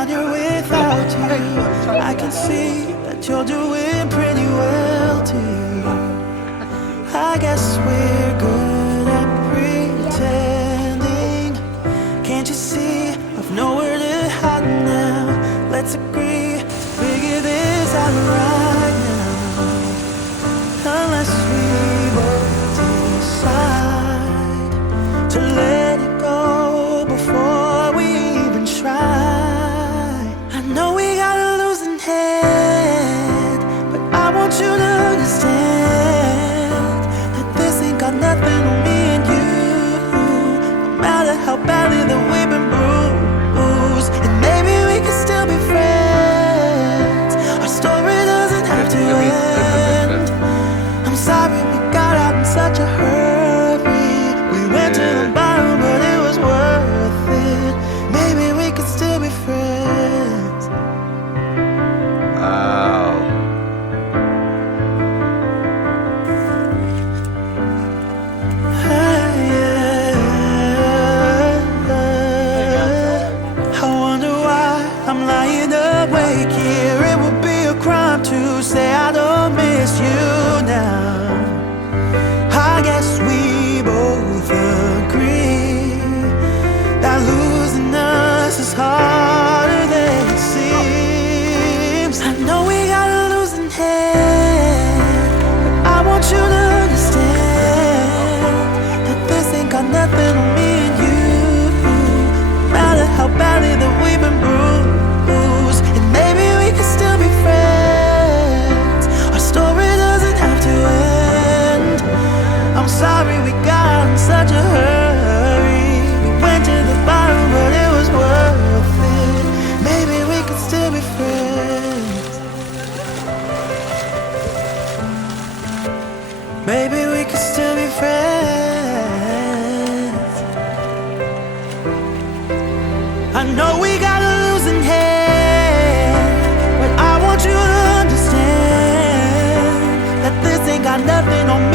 on here without you. I can see that you're doing pretty well too. I guess we're good at pretending. Can't you see I've nowhere to hide now? Let's agree to figure this out right now. Unless we both decide to let it go before we even try. I know we got a losing head, but I want you to understand that this ain't got nothing on me and you. No matter how badly that we've been bruised, and maybe we can still be friends. Our story doesn't have to end. I'm sorry we got out in such a hurry. We went to the bottom, but it was worth it. Maybe we could still be friends. Wow. I wonder why I'm lying awake here. It would be a crime to say I don't miss you now. I guess we both agree that losing us is harder than it seems. I know we got a losing hand, but I want you to understand that this ain't got nothing on me and you. No matter how badly that we've been bruised, and maybe we can still be friends. Our story doesn't have to end. I'm sorry we got in such a hurry. We went to the bottom, but it was worth it. Maybe we could still be friends. Maybe we could still be friends. I know we got a losing hand, but I want you to understand that this ain't got nothing on